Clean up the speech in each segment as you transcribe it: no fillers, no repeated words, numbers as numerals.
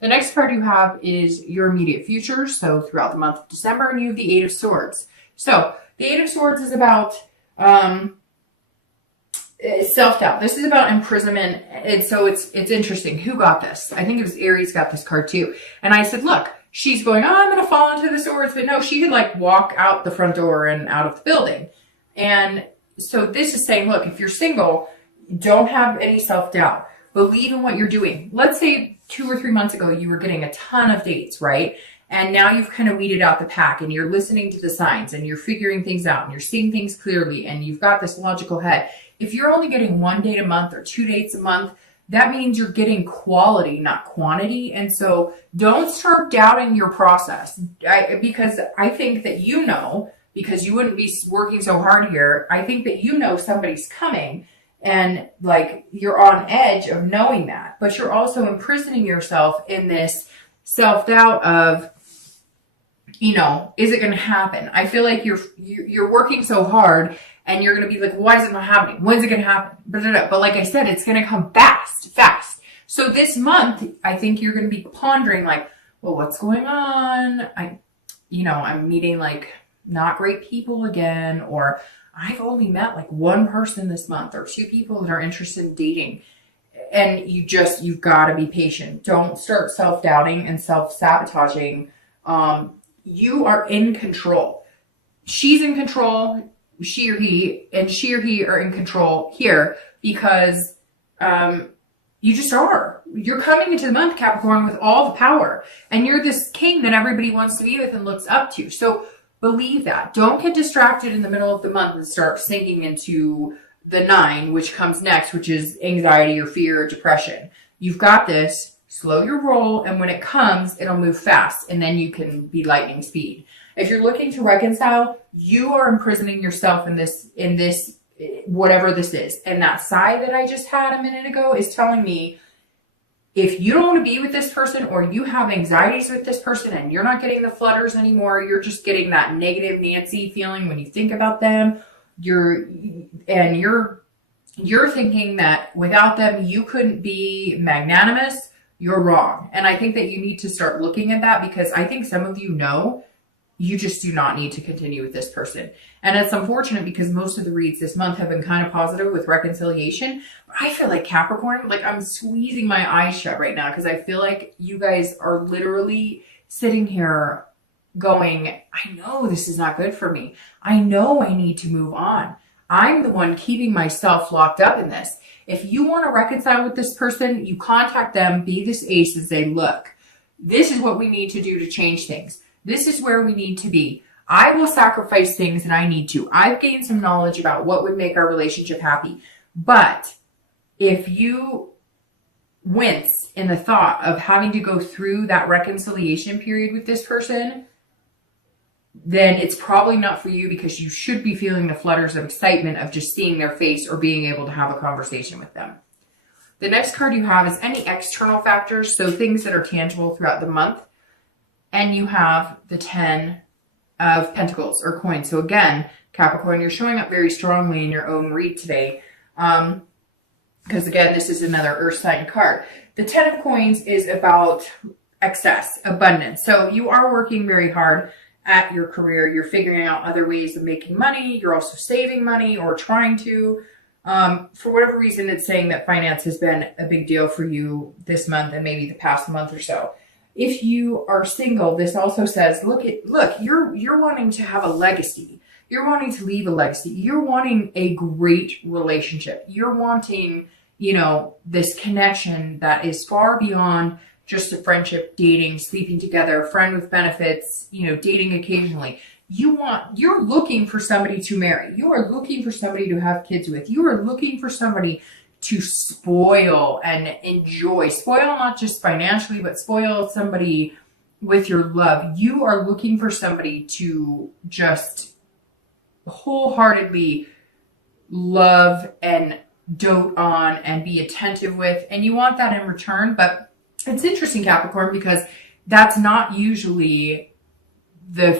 The next card you have is your immediate future. So throughout the month of December, and you have the Eight of Swords. So the Eight of Swords is about self-doubt. This is about imprisonment. And so it's interesting. Who got this? I think it was Aries got this card too. And I said, look, she's going, oh, I'm going to fall into the swords. But no, she could like walk out the front door and out of the building. And so this is saying, look, if you're single, don't have any self-doubt. Believe in what you're doing. Let's say 2 or 3 months ago, you were getting a ton of dates, right? And now you've kind of weeded out the pack and you're listening to the signs and you're figuring things out and you're seeing things clearly and you've got this logical head. If you're only getting 1 date a month or 2 dates a month, that means you're getting quality, not quantity. And so don't start doubting your process. Because I think that because you wouldn't be working so hard here, I think that somebody's coming and like you're on edge of knowing that. But you're also imprisoning yourself in this self-doubt of, is it going to happen? I feel like you're working so hard and you're going to be like, why is it not happening? When's it going to happen? But like I said, it's going to come fast. So this month, I think you're going to be pondering like, well, what's going on? I'm meeting like not great people again, or I've only met like 1 person this month or 2 people that are interested in dating. And you've got to be patient. Don't start self-doubting and self-sabotaging. You are in control. She's in control. She or he are in control here because you just are. You're coming into the month, Capricorn, with all the power. And you're this king that everybody wants to be with and looks up to. So believe that. Don't get distracted in the middle of the month and start sinking into the 9, which comes next, which is anxiety or fear or depression. You've got this. Slow your roll, and when it comes, it'll move fast, and then you can be lightning speed. If you're looking to reconcile, you are imprisoning yourself in this, whatever this is. And that sigh that I just had a minute ago is telling me, if you don't want to be with this person, or you have anxieties with this person, and you're not getting the flutters anymore, you're just getting that negative Nancy feeling when you think about them, you're thinking that without them, you couldn't be magnanimous. You're wrong. And I think that you need to start looking at that, because I think some of you just do not need to continue with this person. And it's unfortunate because most of the reads this month have been kind of positive with reconciliation. But I feel like Capricorn, like I'm squeezing my eyes shut right now because I feel like you guys are literally sitting here going, I know this is not good for me. I know I need to move on. I'm the one keeping myself locked up in this. If you want to reconcile with this person, you contact them, be this ace, and say, look, this is what we need to do to change things. This is where we need to be. I will sacrifice things that I need to. I've gained some knowledge about what would make our relationship happy. But if you wince in the thought of having to go through that reconciliation period with this person, then it's probably not for you, because you should be feeling the flutters of excitement of just seeing their face or being able to have a conversation with them. The next card you have is any external factors, so things that are tangible throughout the month. And you have the 10 of Pentacles or coins. So again, Capricorn, you're showing up very strongly in your own read today. Because again, this is another earth sign card. The 10 of coins is about excess, abundance. So you are working very hard at your career. You're figuring out other ways of making money. You're also saving money or trying to. For whatever reason, it's saying that finance has been a big deal for you this month and maybe the past month or so. If you are single, this also says, look, you're wanting to have a legacy. You're wanting to leave a legacy. You're wanting a great relationship. You're wanting, this connection that is far beyond just a friendship, dating, sleeping together, friend with benefits, dating occasionally. You're looking for somebody to marry. You are looking for somebody to have kids with. You are looking for somebody to spoil and enjoy. Spoil not just financially, but spoil somebody with your love. You are looking for somebody to just wholeheartedly love and dote on and be attentive with. And you want that in return. But it's interesting, Capricorn, because that's not usually the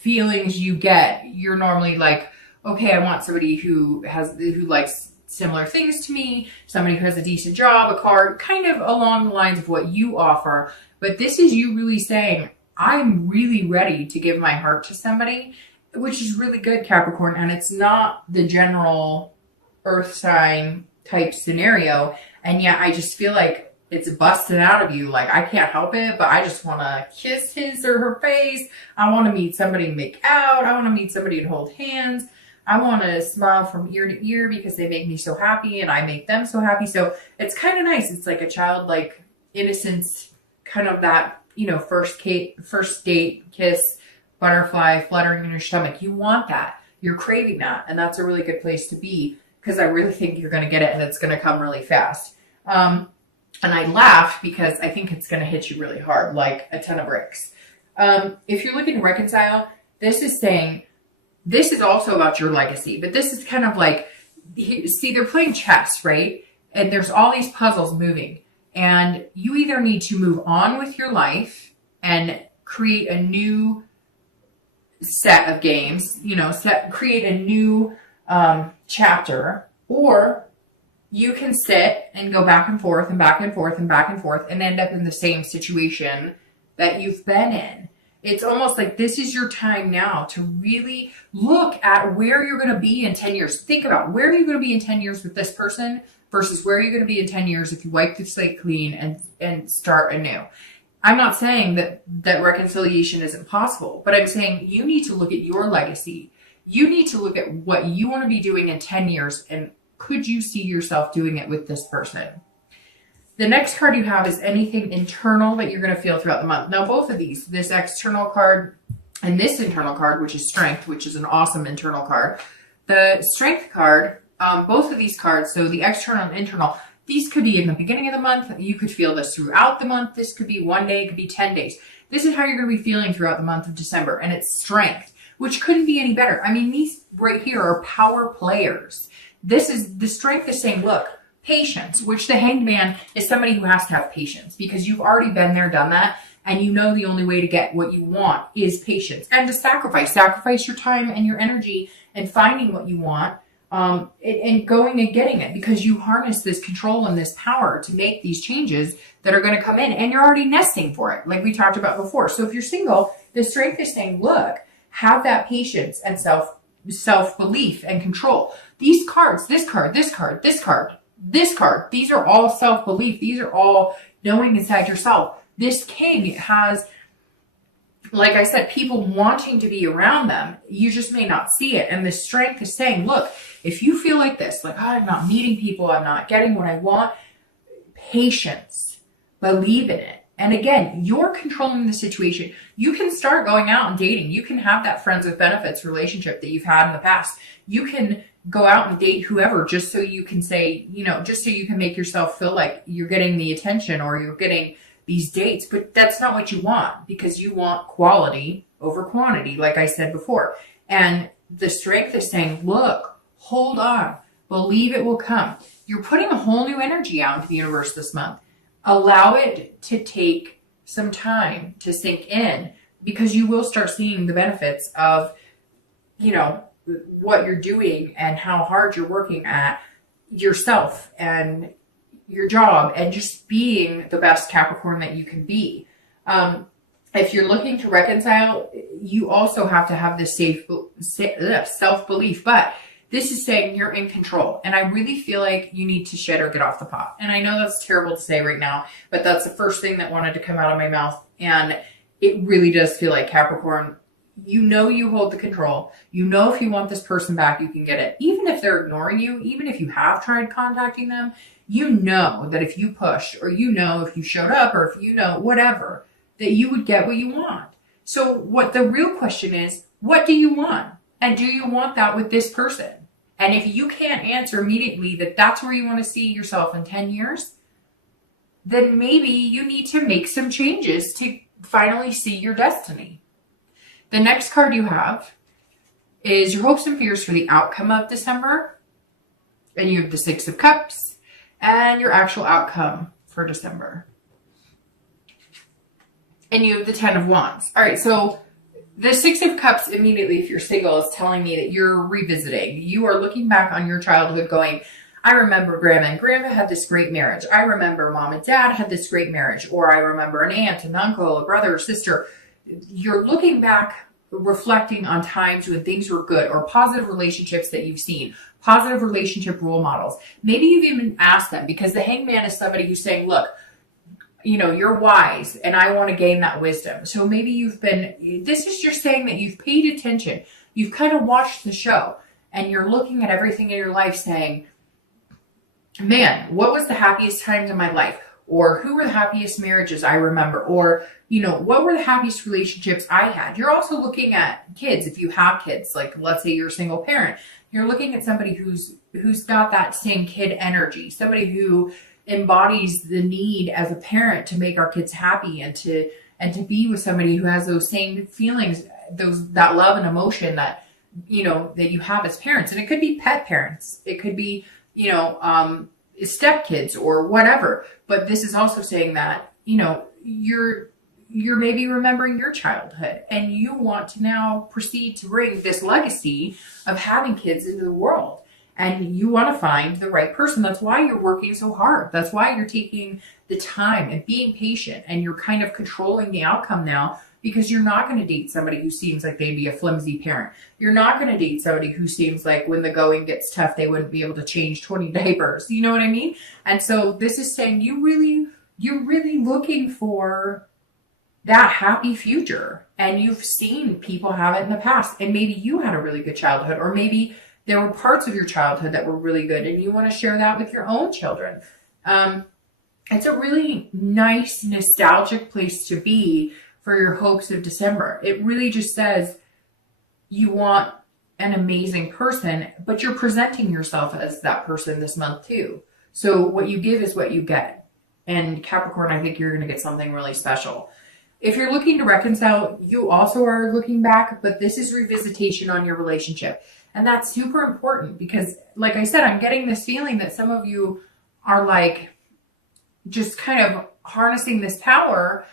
feelings you get. You're normally like, okay, I want somebody who likes similar things to me, somebody who has a decent job, a car, kind of along the lines of what you offer. But this is you really saying, I'm really ready to give my heart to somebody, which is really good, Capricorn. And it's not the general earth sign type scenario. And yet I just feel like it's busting out of you. Like, I can't help it, but I just want to kiss his or her face. I want to meet somebody to make out. I want to meet somebody to hold hands. I want to smile from ear to ear because they make me so happy and I make them so happy. So it's kind of nice. It's like a childlike innocence, kind of that, you know, first date kiss, butterfly fluttering in your stomach. You want that. You're craving that. And that's a really good place to be, because I really think you're going to get it and it's going to come really fast. And I laugh because I think it's going to hit you really hard, like a ton of bricks. If you're looking to reconcile, this is saying, this is also about your legacy, but this is kind of like, see, they're playing chess, right? And there's all these puzzles moving, and you either need to move on with your life and create a new set of games, you know, create a new chapter, or you can sit and go back and forth and back and forth and back and forth and end up in the same situation that you've been in. It's almost like this is your time now to really look at where you're going to be in 10 years. Think about, where are you going to be in 10 years with this person versus where are you going to be in 10 years if you wipe the slate clean and start anew. I'm not saying that reconciliation isn't possible, but I'm saying you need to look at your legacy. You need to look at what you want to be doing in 10 years, and could you see yourself doing it with this person? The next card you have is anything internal that you're going to feel throughout the month. Now, both of these, this external card and this internal card, which is Strength, which is an awesome internal card. The Strength card, both of these cards, so the external and internal, these could be in the beginning of the month. You could feel this throughout the month. This could be 1 day, it could be 10 days. This is how you're going to be feeling throughout the month of December, and it's Strength, which couldn't be any better. I mean, these right here are power players. This is, the Strength is saying, look, patience, which the Hanged Man is somebody who has to have patience because you've already been there, done that, and you know the only way to get what you want is patience and to sacrifice your time and your energy and finding what you want, and going and getting it, because you harness this control and this power to make these changes that are going to come in, and you're already nesting for it, like we talked about before. So if you're single, the Strength is saying, look, have that patience and self-belief and control. These cards, this card, this card, this card, this card, these are all self-belief. These are all knowing inside yourself. This King has, like I said, people wanting to be around them. You just may not see it. And the Strength is saying, look, if you feel like this, like, oh, I'm not meeting people, I'm not getting what I want, patience, believe in it. And again, you're controlling the situation. You can start going out and dating. You can have that friends with benefits relationship that you've had in the past. You can go out and date whoever just so you can say, you know, just so you can make yourself feel like you're getting the attention or you're getting these dates. But that's not what you want, because you want quality over quantity, like I said before. And the Strength is saying, look, hold on, believe it will come. You're putting a whole new energy out into the universe this month. Allow it to take some time to sink in, because you will start seeing the benefits of, you know, what you're doing and how hard you're working at yourself and your job and just being the best Capricorn that you can be. If you're looking to reconcile, you also have to have this self-belief, but this is saying you're in control. And I really feel like you need to shed or get off the pot. And I know that's terrible to say right now, but that's the first thing that wanted to come out of my mouth. And it really does feel like, Capricorn, you know you hold the control. You know if you want this person back, you can get it. Even if they're ignoring you, even if you have tried contacting them, you know that if you pushed, or you know if you showed up, or if you know whatever, that you would get what you want. So what the real question is, what do you want? And do you want that with this person? And if you can't answer immediately that that's where you want to see yourself in 10 years, then maybe you need to make some changes to finally see your destiny. The next card you have is your hopes and fears for the outcome of December. And you have the Six of Cups and your actual outcome for December. And you have the Ten of Wands. All right, so the Six of Cups immediately, if you're single, is telling me that you're revisiting. You are looking back on your childhood going, I remember grandma and grandpa had this great marriage. I remember mom and dad had this great marriage. Or I remember an aunt, an uncle, a brother or sister. You're looking back, reflecting on times when things were good, or positive relationships that you've seen, positive relationship role models. Maybe you've even asked them, because the hangman is somebody who's saying, look, you know, you're wise and I want to gain that wisdom. So maybe this is just saying that you've paid attention. You've kind of watched the show and you're looking at everything in your life saying, man, what was the happiest times in my life? Or who were the happiest marriages I remember? Or, you know, what were the happiest relationships I had? You're also looking at kids. If you have kids, like let's say you're a single parent, you're looking at somebody who's got that same kid energy, somebody who embodies the need as a parent to make our kids happy and to be with somebody who has those same feelings, that love and emotion that, you know, that you have as parents. And it could be pet parents. It could be, you know, stepkids or whatever. But this is also saying that, you know, you're maybe remembering your childhood and you want to now proceed to bring this legacy of having kids into the world. And you want to find the right person. That's why you're working so hard. That's why you're taking the time and being patient, and you're kind of controlling the outcome now, because you're not going to date somebody who seems like they'd be a flimsy parent. You're not going to date somebody who seems like when the going gets tough, they wouldn't be able to change 20 diapers. You know what I mean? And so this is saying you're really looking for that happy future, and you've seen people have it in the past, and maybe you had a really good childhood, or maybe there were parts of your childhood that were really good and you want to share that with your own children. It's a really nice, nostalgic place to be for your hopes of December. It really just says you want an amazing person, but you're presenting yourself as that person this month too. So what you give is what you get. And Capricorn, I think you're going to get something really special. If you're looking to reconcile, you also are looking back, but this is revisitation on your relationship. And that's super important because, like I said, I'm getting this feeling that some of you are like just kind of harnessing this power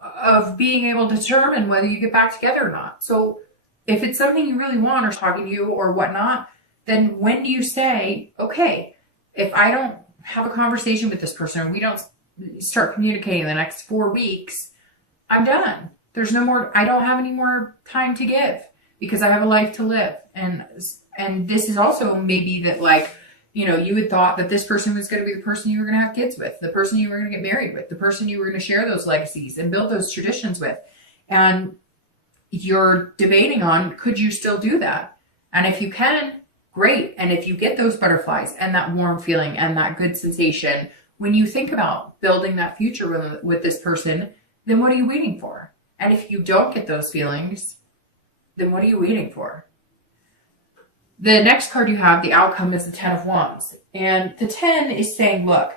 of being able to determine whether you get back together or not. So if it's something you really want, or talking to you or whatnot, then when do you say, okay, if I don't have a conversation with this person, or we don't start communicating in the next 4 weeks, I'm done. There's no more, I don't have any more time to give, because I have a life to live. And this is also maybe that, like, you know, you had thought that this person was going to be the person you were going to have kids with, the person you were going to get married with, the person you were going to share those legacies and build those traditions with. And you're debating on, could you still do that? And if you can, great. And if you get those butterflies and that warm feeling and that good sensation, when you think about building that future with this person, then what are you waiting for? And if you don't get those feelings, then what are you waiting for? The next card you have, the outcome, is the 10 of Wands. And the 10 is saying, look,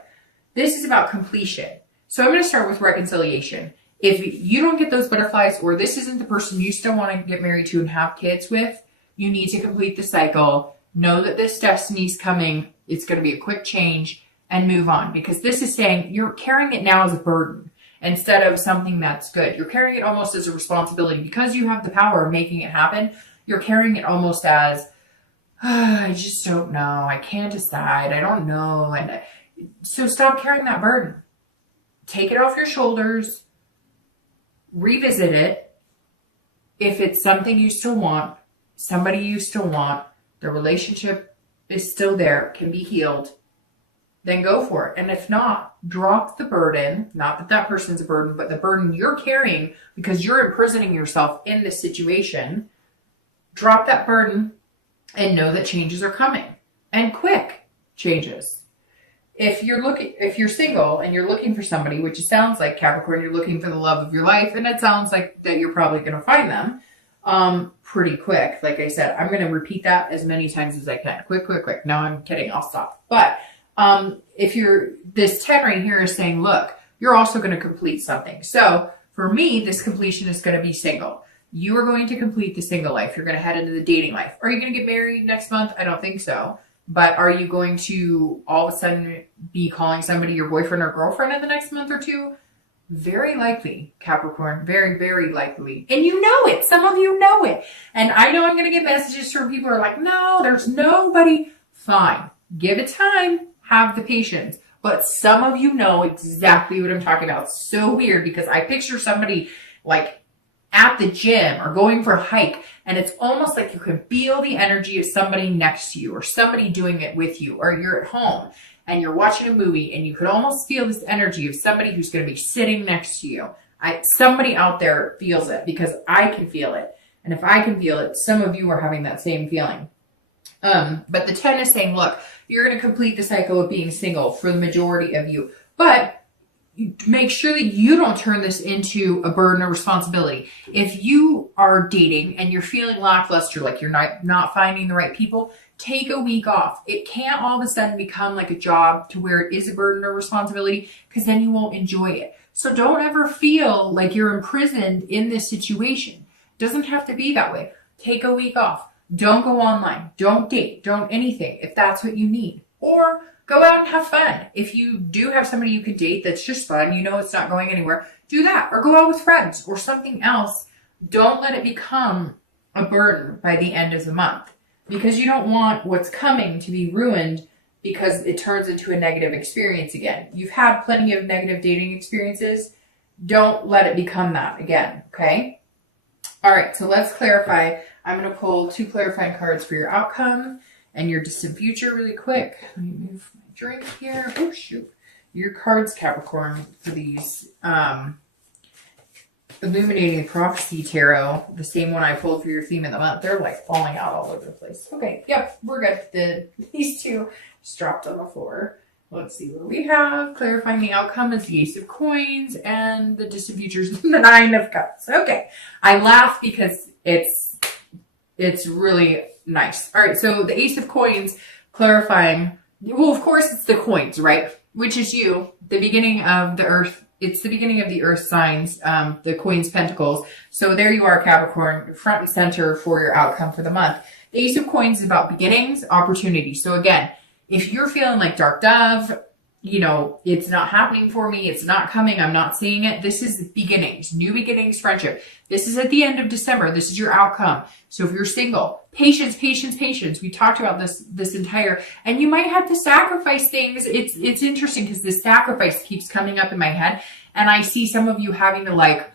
this is about completion. So I'm going to start with reconciliation. If you don't get those butterflies, or this isn't the person you still want to get married to and have kids with, you need to complete the cycle. Know that this destiny's coming. It's going to be a quick change, and move on. Because this is saying you're carrying it now as a burden instead of something that's good. You're carrying it almost as a responsibility. Because you have the power of making it happen, you're carrying it almost as, I just don't know. I can't decide. I don't know. And so stop carrying that burden. Take it off your shoulders. Revisit it. If it's something you still want, somebody you still want, the relationship is still there, can be healed, then go for it. And if not, drop the burden. Not that that person's a burden, but the burden you're carrying because you're imprisoning yourself in this situation. Drop that burden and know that changes are coming, and quick changes. If you're single and you're looking for somebody, which it sounds like, Capricorn, you're looking for the love of your life, and it sounds like that you're probably going to find them pretty quick. Like I said, I'm going to repeat that as many times as I can. Quick, quick, quick. No, I'm kidding. I'll stop. But this 10 right here is saying, look, you're also going to complete something. So for me, this completion is going to be single. You are going to complete the single life. You're going to head into the dating life. Are you going to get married next month? I don't think so. But are you going to all of a sudden be calling somebody your boyfriend or girlfriend in the next month or two? Very likely, Capricorn. Very, very likely. And you know it. Some of you know it. And I know I'm going to get messages from people who are like, no, there's nobody. Fine. Give it time. Have the patience. But some of you know exactly what I'm talking about. It's so weird because I picture somebody like at the gym or going for a hike, and it's almost like you can feel the energy of somebody next to you or somebody doing it with you, or you're at home and you're watching a movie and you could almost feel this energy of somebody who's going to be sitting next to you. Somebody out there feels it because I can feel it. And if I can feel it, some of you are having that same feeling. But the 10 is saying, look, you're going to complete the cycle of being single for the majority of you, but make sure that you don't turn this into a burden or responsibility. If you are dating and you're feeling lackluster, like you're not finding the right people, take a week off. It can't all of a sudden become like a job to where it is a burden or responsibility, because then you won't enjoy it. So don't ever feel like you're imprisoned in this situation. It doesn't have to be that way. Take a week off. Don't go online. Don't date. Don't anything if that's what you need. Or go out and have fun. If you do have somebody you could date that's just fun, you know it's not going anywhere, do that. Or go out with friends or something else. Don't let it become a burden by the end of the month, because you don't want what's coming to be ruined because it turns into a negative experience again. You've had plenty of negative dating experiences. Don't let it become that again, okay? All right, so let's clarify. I'm going to pull 2 clarifying cards for your outcome and your distant future really quick. Let me move my drink here. Oh, shoot. Your cards, Capricorn, for these Illuminating Prophecy Tarot, the same one I pulled for your theme of the month. They're like falling out all over the place. Okay, yep, we're good. These 2 just dropped on the floor. Let's see what we have. Clarifying the outcome is the Ace of Coins, and the distant future is the 9 of Cups. Okay, I laugh because it's really nice. All right, so the Ace of Coins clarifying, well, of course it's the coins, right? Which is you, the beginning of the earth. It's the beginning of the earth signs, the coins, pentacles. So there you are, Capricorn, front and center for your outcome for the month. The Ace of Coins is about beginnings, opportunity. So again, if you're feeling like Dark Dove, you know, it's not happening for me, it's not coming, I'm not seeing it. This is beginnings, new beginnings, friendship. This is at the end of December. This is your outcome. So if you're single, patience, patience, patience. We talked about this entire, and you might have to sacrifice things. It's interesting because this sacrifice keeps coming up in my head. And I see some of you having to like,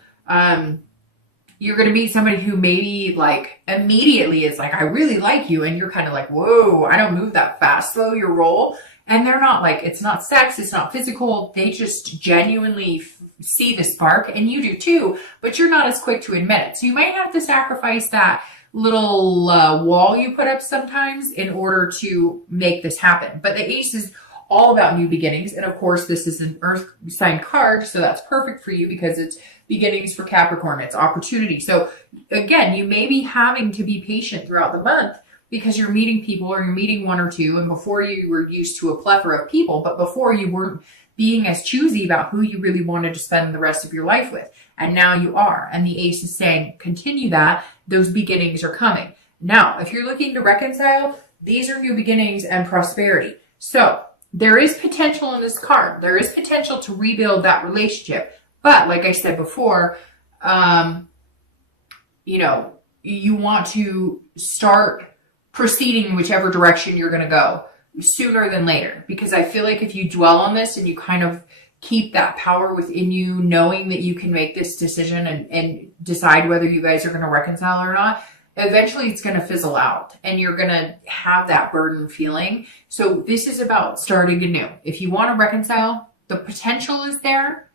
you're going to meet somebody who maybe like immediately is like, I really like you. And you're kind of like, whoa, I don't move that fast. Slow your roll. And they're not like, it's not sex, it's not physical. They just genuinely see the spark, and you do too, but you're not as quick to admit it. So you might have to sacrifice that little wall you put up sometimes in order to make this happen. But the Ace is all about new beginnings. And of course, this is an earth sign card. So that's perfect for you because it's beginnings for Capricorn. It's opportunity. So again, you may be having to be patient throughout the month, because you're meeting people, or you're meeting 1 or 2, and before you were used to a plethora of people, but before you weren't being as choosy about who you really wanted to spend the rest of your life with. And now you are. And the Ace is saying, continue that. Those beginnings are coming. Now, if you're looking to reconcile, these are new beginnings and prosperity. So there is potential in this card. There is potential to rebuild that relationship. But like I said before, you know, you want to start proceeding in whichever direction you're going to go sooner than later. Because I feel like if you dwell on this and you kind of keep that power within you, knowing that you can make this decision and decide whether you guys are going to reconcile or not, eventually it's going to fizzle out and you're going to have that burden feeling. So this is about starting anew. If you want to reconcile, the potential is there.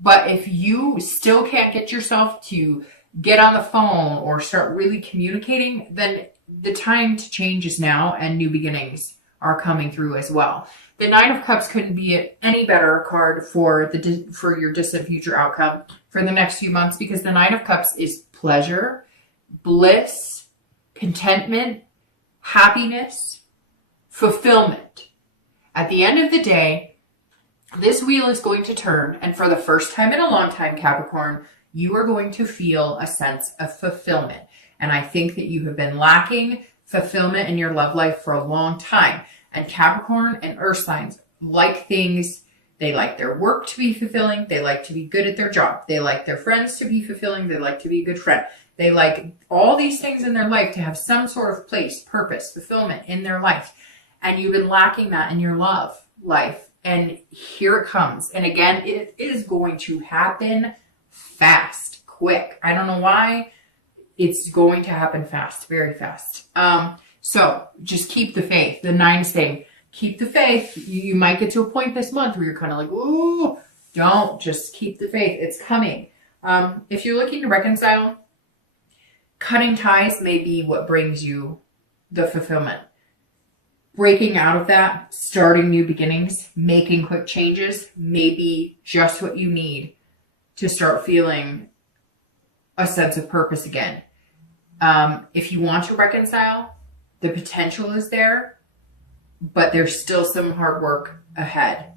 But if you still can't get yourself to get on the phone or start really communicating, then the time to change is now, and new beginnings are coming through as well. The 9 of Cups couldn't be any better card for your distant future outcome for the next few months, because the 9 of Cups is pleasure, bliss, contentment, happiness, fulfillment. At the end of the day, this wheel is going to turn, and for the first time in a long time, Capricorn, you are going to feel a sense of fulfillment. And I think that you have been lacking fulfillment in your love life for a long time. And Capricorn and Earth signs like things. They like their work to be fulfilling. They like to be good at their job. They like their friends to be fulfilling. They like to be a good friend. They like all these things in their life to have some sort of place, purpose, fulfillment in their life. and you've been lacking that in your love life. And here it comes. And again, it is going to happen fast, quick. I don't know why. It's going to happen fast, very fast. So just keep the faith. The 9 thing, keep the faith. You might get to a point this month where you're kind of like, ooh, don't, just keep the faith. It's coming. If you're looking to reconcile, cutting ties may be what brings you the fulfillment. Breaking out of that, starting new beginnings, making quick changes may be just what you need to start feeling a sense of purpose again. If you want to reconcile, the potential is there, but there's still some hard work ahead.